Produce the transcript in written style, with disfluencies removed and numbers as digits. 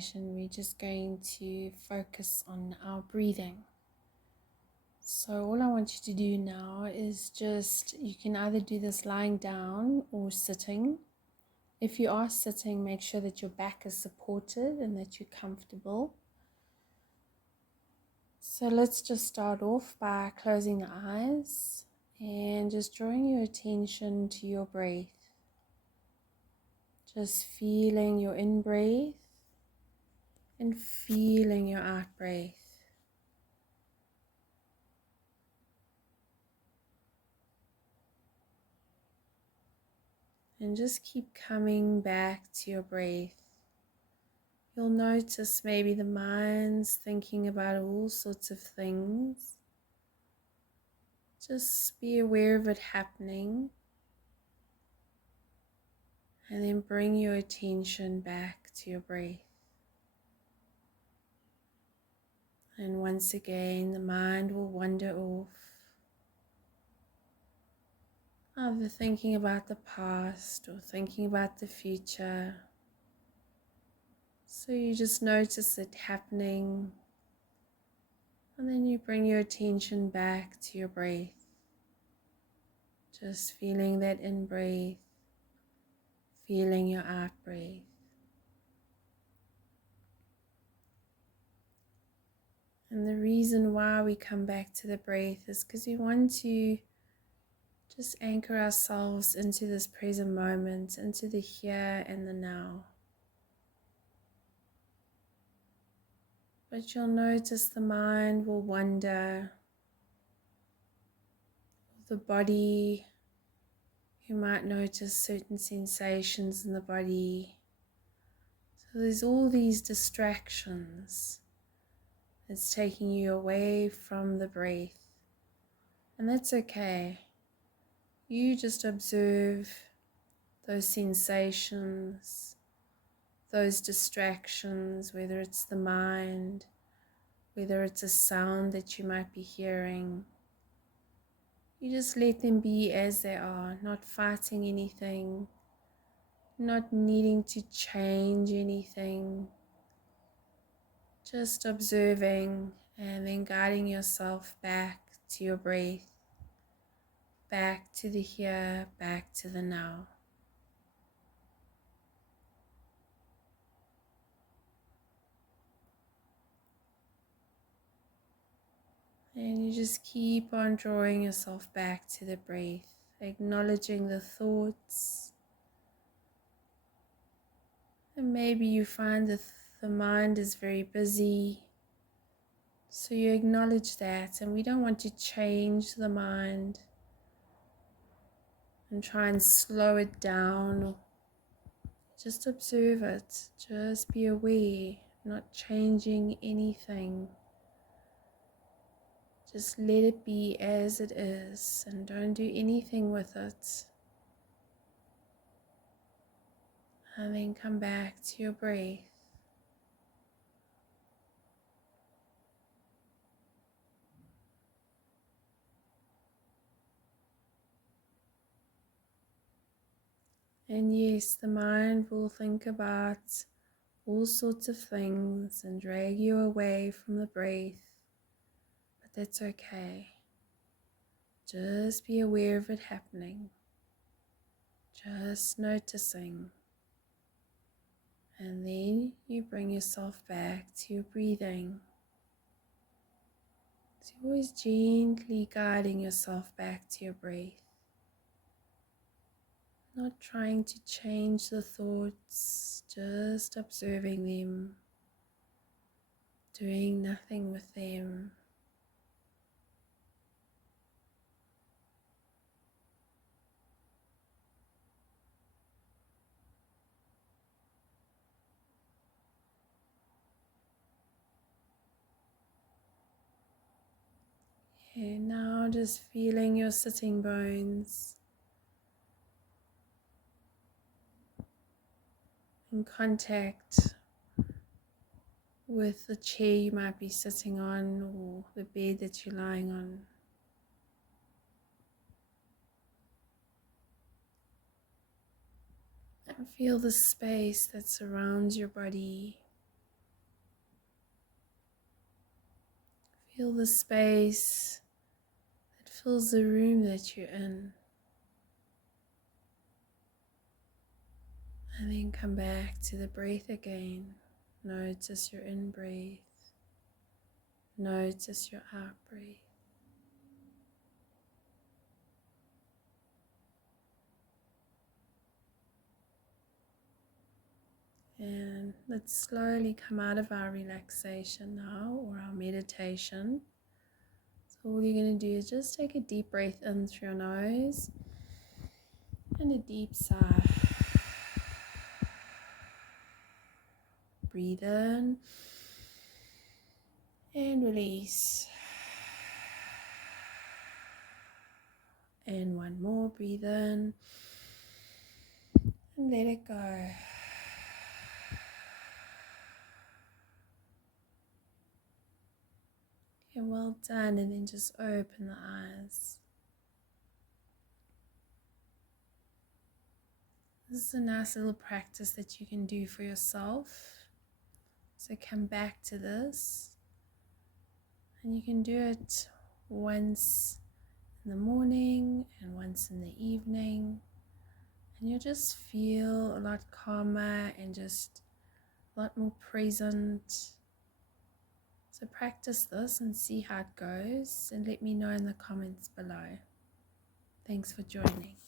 meditation, we're just going to focus on our breathing. So all I want you to do now is you can either do this lying down or sitting. If you are sitting, make sure that your back is supported and that you're comfortable. So let's just start off by closing the eyes and just drawing your attention to your breath. Just feeling your in-breath and feeling your out-breath. And just keep coming back to your breath. You'll notice maybe the mind's thinking about all sorts of things. Just be aware of it happening. And then bring your attention back to your breath. And once again, the mind will wander off, either thinking about the past or thinking about the future. So you just notice it happening, and then you bring your attention back to your breath. Just feeling that in-breath, feeling your out-breath. And the reason why we come back to the breath is because we want to just anchor ourselves into this present moment, into the here and the now. But you'll notice the mind will wander, the body, you might notice certain sensations in the body. So there's all these distractions that's taking you away from the breath. And that's okay. You just observe those sensations, those distractions, whether it's the mind, whether it's a sound that you might be hearing. You just let them be as they are, not fighting anything, not needing to change anything. Just observing and then guiding yourself back to your breath, back to the here, back to the now. And you just keep on drawing yourself back to the breath, acknowledging the thoughts. And maybe you find that the mind is very busy. So you acknowledge that, and we don't want to change the mind and try and slow it down. Just observe it. Just be aware, not changing anything. Just let it be as it is and don't do anything with it. And then come back to your breath. And yes, the mind will think about all sorts of things and drag you away from the breath, but that's okay. Just be aware of it happening, just noticing, and then you bring yourself back to your breathing. So you're always gently guiding yourself back to your breath. Not trying to change the thoughts, just observing them, doing nothing with them. And now just feeling your sitting bones in contact with the chair you might be sitting on or the bed that you're lying on. And feel the space that surrounds your body. Feel the space that fills the room that you're in. And then come back to the breath again. Notice your in-breath. Notice your out-breath. And let's slowly come out of our relaxation now, or our meditation. So all you're going to do is just take a deep breath in through your nose and a deep sigh. Breathe in and release. And one more, breathe in and let it go. Okay, well done, and then just open the eyes. This is a nice little practice that you can do for yourself. So come back to this, and you can do it once in the morning and once in the evening, and you'll just feel a lot calmer and just a lot more present. So practice this and see how it goes, and let me know in the comments below. Thanks for joining.